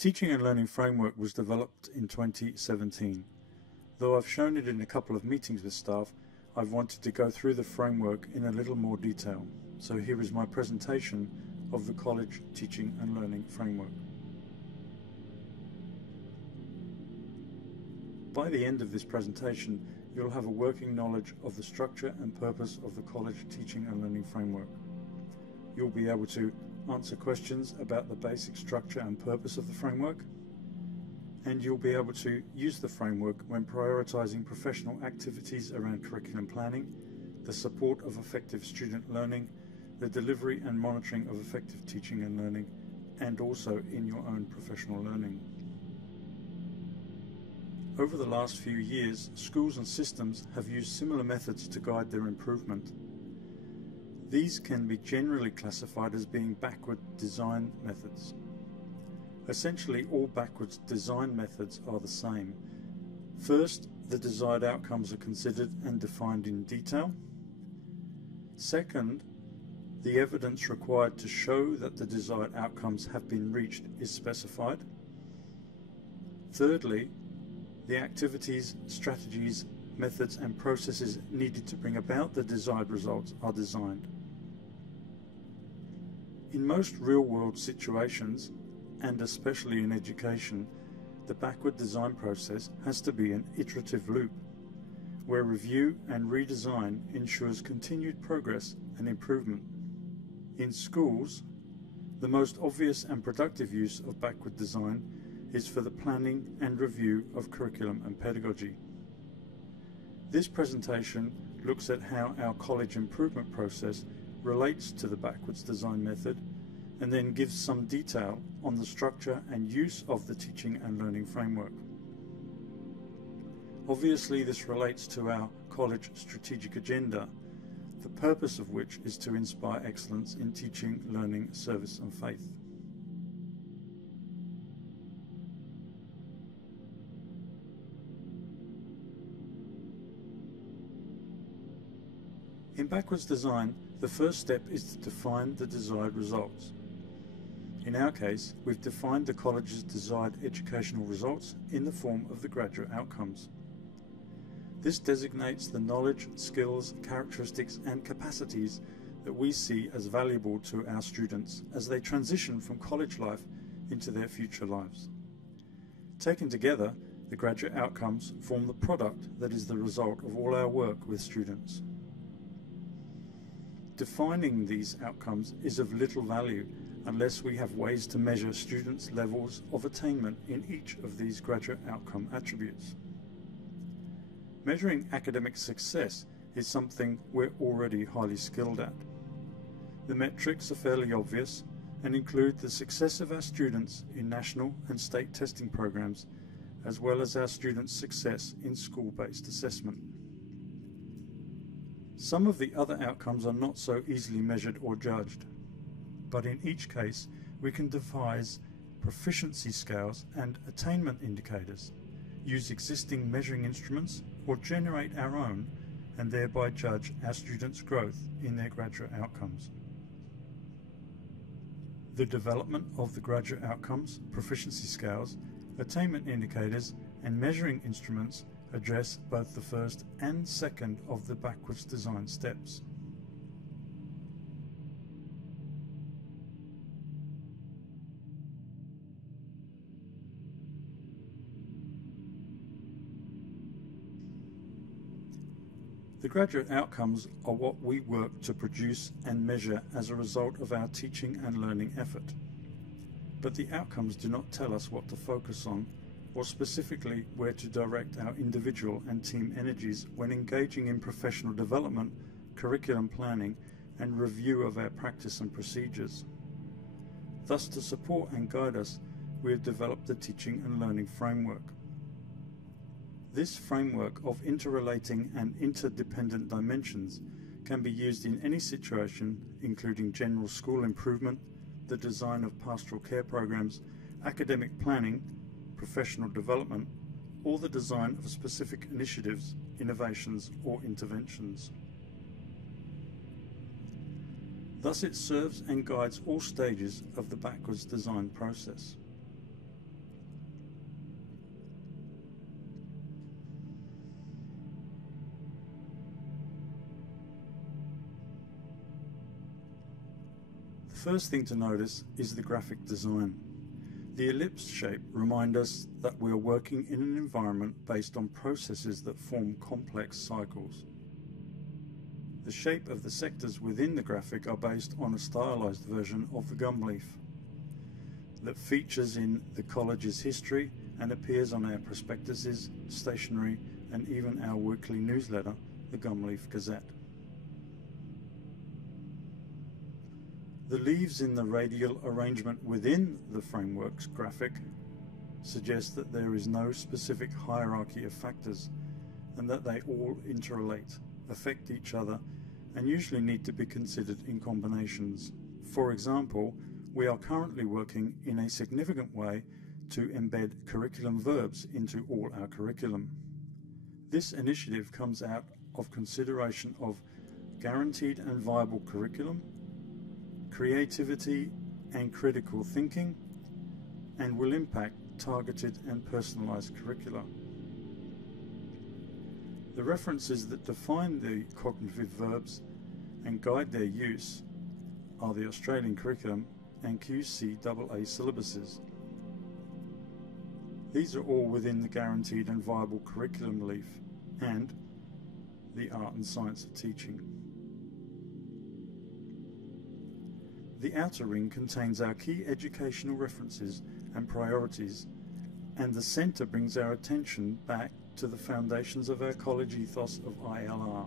Teaching and Learning Framework was developed in 2017. Though I've shown it in a couple of meetings with staff, I've wanted to go through the framework in a little more detail. So here is my presentation of the College Teaching and Learning Framework. By the end of this presentation, you'll have a working knowledge of the structure and purpose of the College Teaching and Learning Framework. You'll be able to answer questions about the basic structure and purpose of the framework, and you'll be able to use the framework when prioritizing professional activities around curriculum planning, the support of effective student learning, the delivery and monitoring of effective teaching and learning, and also in your own professional learning. Over the last few years, schools and systems have used similar methods to guide their improvement. These can be generally classified as being backward design methods. Essentially, all backwards design methods are the same. First, the desired outcomes are considered and defined in detail. Second, the evidence required to show that the desired outcomes have been reached is specified. Thirdly, the activities, strategies, methods and processes needed to bring about the desired results are designed. In most real-world situations, and especially in education, the backward design process has to be an iterative loop, where review and redesign ensures continued progress and improvement. In schools, the most obvious and productive use of backward design is for the planning and review of curriculum and pedagogy. This presentation looks at how our college improvement process relates to the backwards design method, and then gives some detail on the structure and use of the teaching and learning framework. Obviously, this relates to our college strategic agenda, the purpose of which is to inspire excellence in teaching, learning, service and faith. In backwards design, the first step is to define the desired results. In our case, we've defined the college's desired educational results in the form of the graduate outcomes. This designates the knowledge, skills, characteristics and capacities that we see as valuable to our students as they transition from college life into their future lives. Taken together, the graduate outcomes form the product that is the result of all our work with students. Defining these outcomes is of little value unless we have ways to measure students' levels of attainment in each of these graduate outcome attributes. Measuring academic success is something we're already highly skilled at. The metrics are fairly obvious and include the success of our students in national and state testing programs, as well as our students' success in school-based assessment. Some of the other outcomes are not so easily measured or judged, but in each case we can devise proficiency scales and attainment indicators, use existing measuring instruments or generate our own, and thereby judge our students' growth in their graduate outcomes. The development of the graduate outcomes, proficiency scales, attainment indicators and measuring instruments address both the first and second of the backwards design steps. The graduate outcomes are what we work to produce and measure as a result of our teaching and learning effort. But the outcomes do not tell us what to focus on, or specifically where to direct our individual and team energies when engaging in professional development, curriculum planning, and review of our practice and procedures. Thus, to support and guide us, we have developed the Teaching and Learning Framework. This framework of interrelating and interdependent dimensions can be used in any situation, including general school improvement, the design of pastoral care programs, academic planning, professional development, or the design of specific initiatives, innovations, or interventions. Thus it serves and guides all stages of the backwards design process. first thing to notice is the graphic design. The ellipse shape reminds us that we are working in an environment based on processes that form complex cycles. The shape of the sectors within the graphic are based on a stylized version of the gum leaf that features in the college's history and appears on our prospectuses, stationery, and even our weekly newsletter, the Gumleaf Gazette. The leaves in the radial arrangement within the framework's graphic suggest that there is no specific hierarchy of factors and that they all interrelate, affect each other, and usually need to be considered in combinations. For example, we are currently working in a significant way to embed curriculum verbs into all our curriculum. This initiative comes out of consideration of guaranteed and viable curriculum, creativity and critical thinking, and will impact targeted and personalized curricula. The references that define the cognitive verbs and guide their use are the Australian curriculum and QCAA syllabuses. These are all within the guaranteed and viable curriculum leaf and the art and science of teaching. The outer ring contains our key educational references and priorities, and the centre brings our attention back to the foundations of our college ethos of ILR,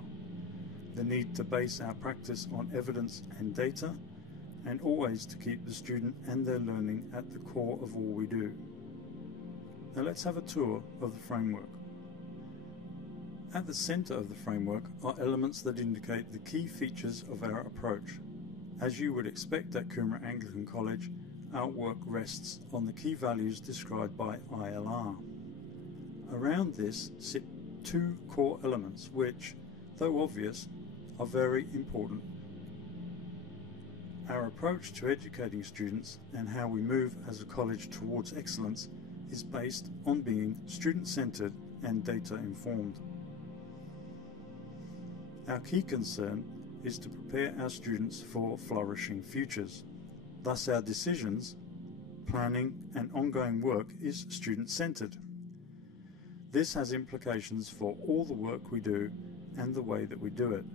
the need to base our practice on evidence and data, and always to keep the student and their learning at the core of all we do. Now let's have a tour of the framework. At the centre of the framework are elements that indicate the key features of our approach. As you would expect at Coomera Anglican College, our work rests on the key values described by ILR. Around this sit two core elements which, though obvious, are very important. Our approach to educating students and how we move as a college towards excellence is based on being student-centred and data-informed. Our key concern is to prepare our students for flourishing futures. Thus our decisions, planning and ongoing work is student-centred. This has implications for all the work we do and the way that we do it.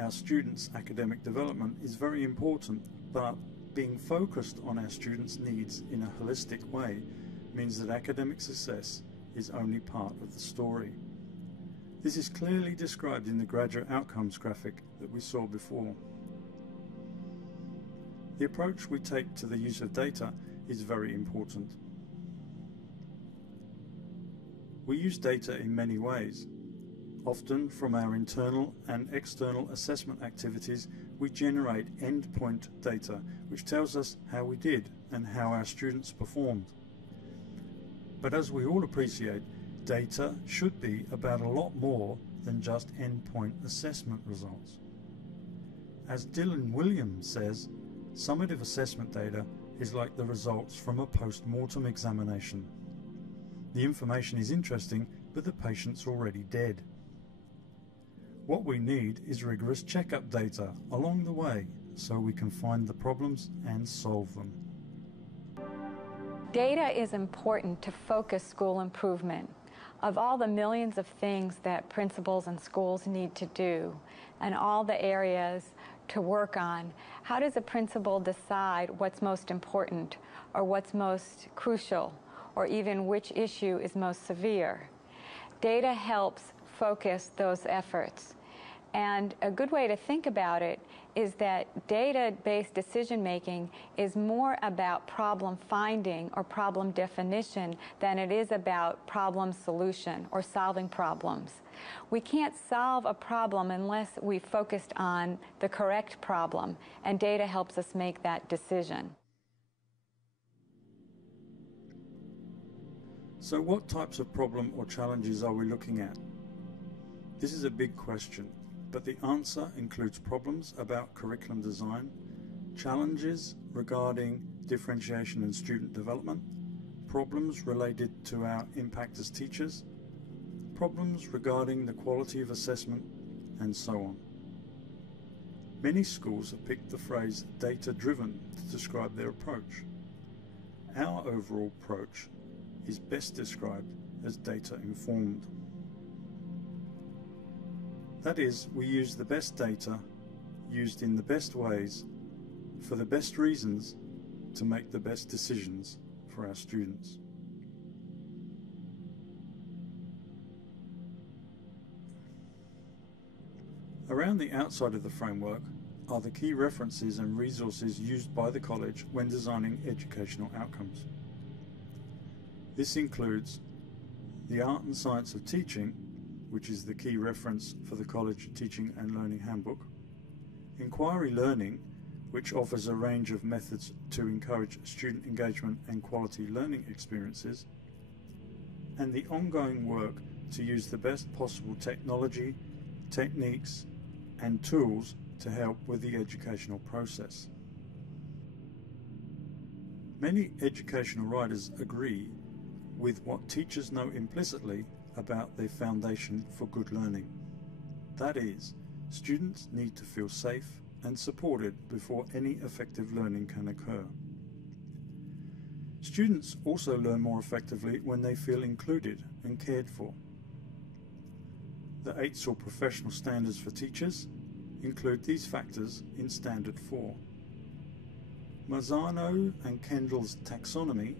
Our students' academic development is very important, but being focused on our students' needs in a holistic way means that academic success is only part of the story. This is clearly described in the graduate outcomes graphic that we saw before. The approach we take to the use of data is very important. We use data in many ways. Often from our internal and external assessment activities, we generate endpoint data, which tells us how we did and how our students performed. But as we all appreciate, data should be about a lot more than just endpoint assessment results. As Dylan Williams says, summative assessment data is like the results from a post-mortem examination. The information is interesting, but the patient's already dead. What we need is rigorous checkup data along the way so we can find the problems and solve them. Data is important to focus school improvement. Of all the millions of things that principals and schools need to do and all the areas to work on, how does a principal decide what's most important or what's most crucial or even which issue is most severe? Data helps focus those efforts. And a good way to think about it is that data-based decision-making is more about problem finding or problem definition than it is about problem solution or solving problems. We can't solve a problem unless we focused on the correct problem, and data helps us make that decision. So what types of problem or challenges are we looking at? This is a big question, but the answer includes problems about curriculum design, challenges regarding differentiation and student development, problems related to our impact as teachers, problems regarding the quality of assessment, and so on. Many schools have picked the phrase data-driven to describe their approach. Our overall approach is best described as data-informed. That is, we use the best data, used in the best ways, for the best reasons, to make the best decisions for our students. Around the outside of the framework are the key references and resources used by the college when designing educational outcomes. This includes the Art and Science of Teaching, which is the key reference for the College Teaching and Learning Handbook, Inquiry Learning, which offers a range of methods to encourage student engagement and quality learning experiences, and the ongoing work to use the best possible technology, techniques, and tools to help with the educational process. Many educational writers agree with what teachers know implicitly about their foundation for good learning. That is, students need to feel safe and supported before any effective learning can occur. Students also learn more effectively when they feel included and cared for. The 8 SOR professional standards for teachers include these factors in Standard 4. Marzano and Kendall's taxonomy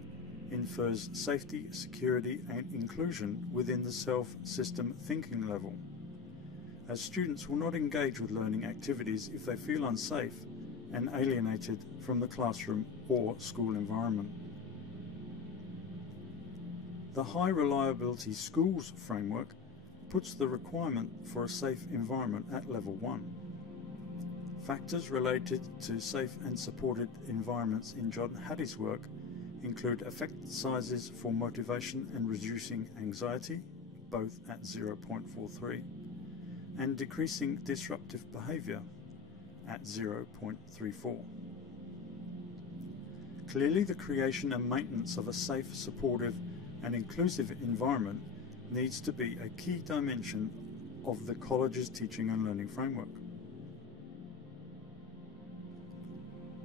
infers safety, security, and inclusion within the self-system thinking level, as students will not engage with learning activities if they feel unsafe and alienated from the classroom or school environment. The High Reliability Schools framework puts the requirement for a safe environment at level 1. Factors related to safe and supported environments in John Hattie's work include effect sizes for motivation and reducing anxiety, both at 0.43, and decreasing disruptive behaviour at 0.34. Clearly, the creation and maintenance of a safe, supportive, and inclusive environment needs to be a key dimension of the college's teaching and learning framework.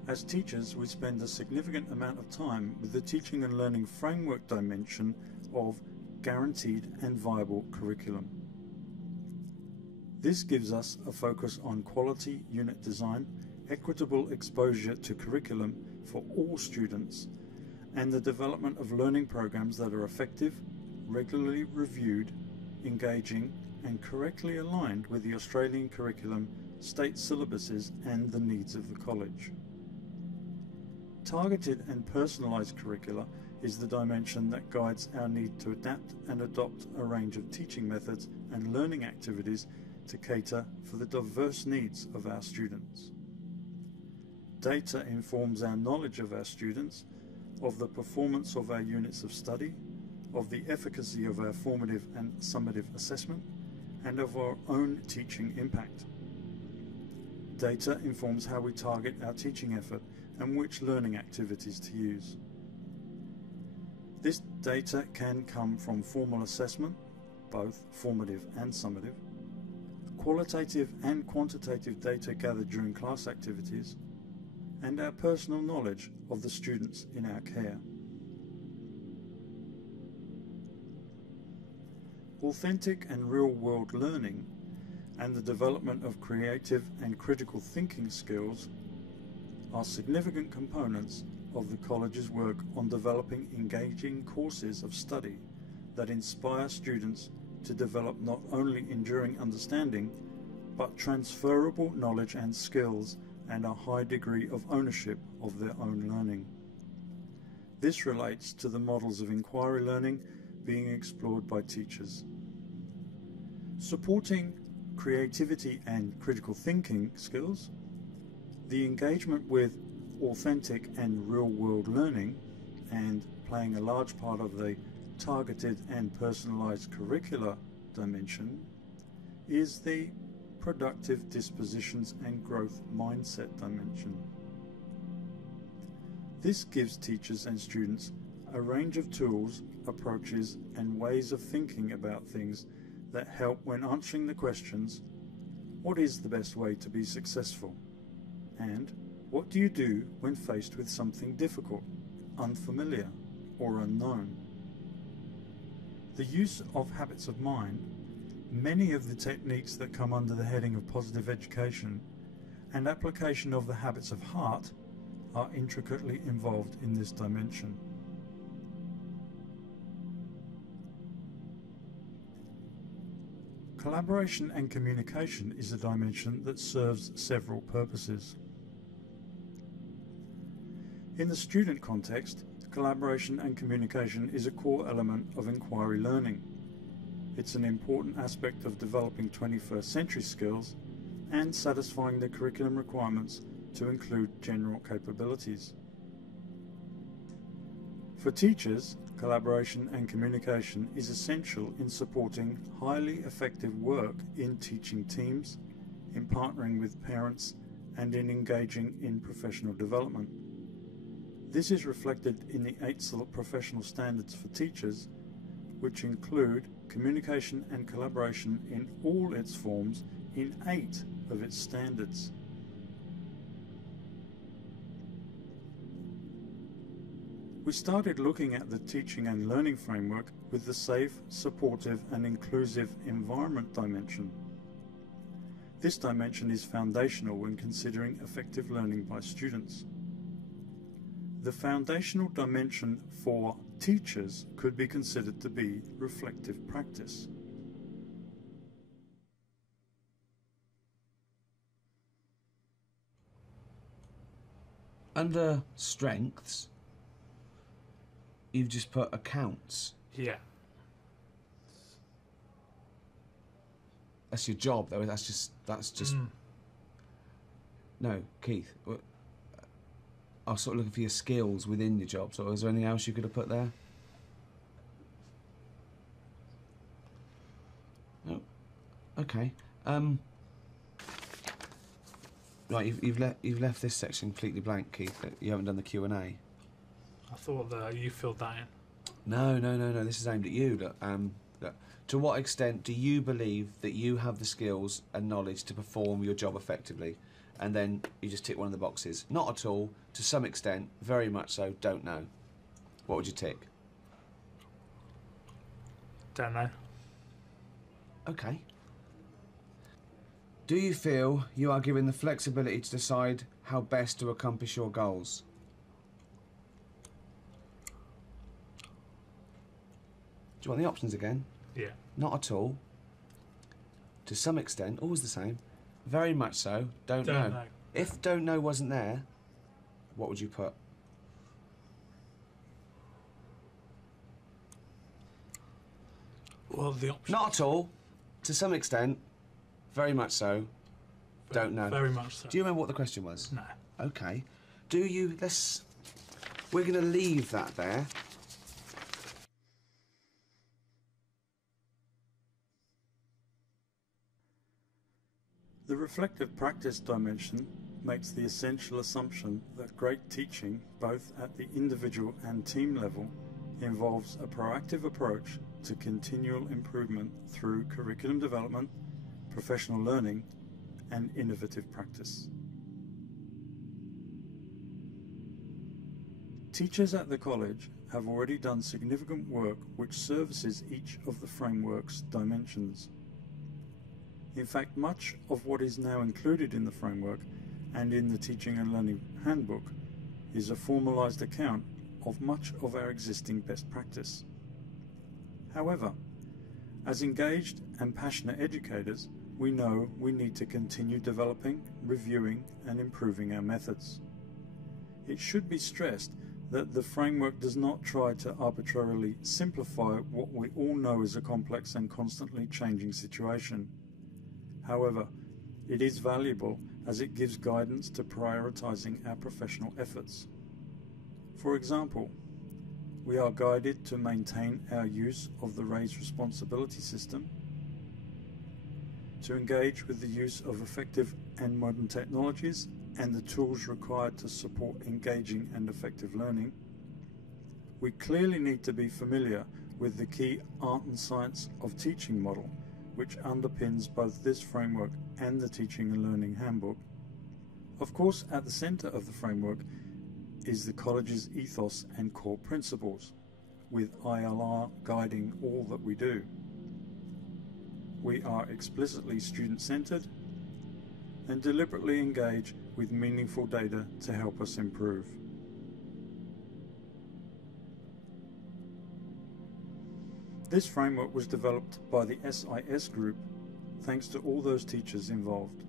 As teachers, we spend a significant amount of time with the teaching and learning framework dimension of guaranteed and viable curriculum. This gives us a focus on quality unit design, equitable exposure to curriculum for all students, and the development of learning programs that are effective, regularly reviewed, engaging, and correctly aligned with the Australian curriculum, state syllabuses, and the needs of the college. Targeted and personalised curricula is the dimension that guides our need to adapt and adopt a range of teaching methods and learning activities to cater for the diverse needs of our students. Data informs our knowledge of our students, of the performance of our units of study, of the efficacy of our formative and summative assessment, and of our own teaching impact. Data informs how we target our teaching effort and which learning activities to use. This data can come from formal assessment, both formative and summative, qualitative and quantitative data gathered during class activities, and our personal knowledge of the students in our care. Authentic and real-world learning and the development of creative and critical thinking skills are significant components of the college's work on developing engaging courses of study that inspire students to develop not only enduring understanding, but transferable knowledge and skills and a high degree of ownership of their own learning. This relates to the models of inquiry learning being explored by teachers. Supporting creativity and critical thinking skills, the engagement with authentic and real-world learning, and playing a large part of the targeted and personalised curricular dimension, is the productive dispositions and growth mindset dimension. This gives teachers and students a range of tools, approaches, and ways of thinking about things that help when answering the questions, what is the best way to be successful? And what do you do when faced with something difficult, unfamiliar, or unknown? The use of habits of mind, many of the techniques that come under the heading of positive education, and application of the habits of heart are intricately involved in this dimension. Collaboration and communication is a dimension that serves several purposes. In the student context, collaboration and communication is a core element of inquiry learning. It's an important aspect of developing 21st century skills and satisfying the curriculum requirements to include general capabilities. For teachers, collaboration and communication is essential in supporting highly effective work in teaching teams, in partnering with parents, and in engaging in professional development. This is reflected in the 8 professional standards for teachers, which include communication and collaboration in all its forms in 8 of its standards. We started looking at the teaching and learning framework with the safe, supportive and inclusive environment dimension. This dimension is foundational when considering effective learning by students. The foundational dimension for teachers could be considered to be reflective practice. Under strengths, you've just put accounts. Yeah. That's your job, though. That's just. No, Keith. I was sort of looking for your skills within your job. So, is there anything else you could have put there? No. Okay. Right, you've left this section completely blank, Keith. You haven't done the Q&A. I thought that you filled that in. No. This is aimed at you. Look, to what extent do you believe that you have the skills and knowledge to perform your job effectively? And then you just tick one of the boxes. Not at all. To some extent. Very much so. Don't know. What would you tick? Don't know. Okay. Do you feel you are given the flexibility to decide how best to accomplish your goals? Do you want the options again? Yeah. Not at all. To some extent, always the same. Very much so. Don't know. If don't know wasn't there, what would you put? Well, the options. Not at all. To some extent. Very much so. Don't know. Very much so. Do you remember what the question was? No. Okay. Do you... We're going to leave that there. The reflective practice dimension makes the essential assumption that great teaching, both at the individual and team level, involves a proactive approach to continual improvement through curriculum development, professional learning, and innovative practice. Teachers at the college have already done significant work which services each of the framework's dimensions. In fact, much of what is now included in the framework and in the Teaching and Learning Handbook is a formalized account of much of our existing best practice. However, as engaged and passionate educators, we know we need to continue developing, reviewing, and improving our methods. It should be stressed that the framework does not try to arbitrarily simplify what we all know is a complex and constantly changing situation. However, it is valuable as it gives guidance to prioritizing our professional efforts. For example, we are guided to maintain our use of the raised responsibility system, to engage with the use of effective and modern technologies and the tools required to support engaging and effective learning. We clearly need to be familiar with the key art and science of teaching model, which underpins both this framework and the Teaching and Learning Handbook, Of course, at the centre of the framework is the college's ethos and core principles, with ILR guiding all that we do. We are explicitly student-centred and deliberately engage with meaningful data to help us improve. This framework was developed by the SIS group thanks to all those teachers involved.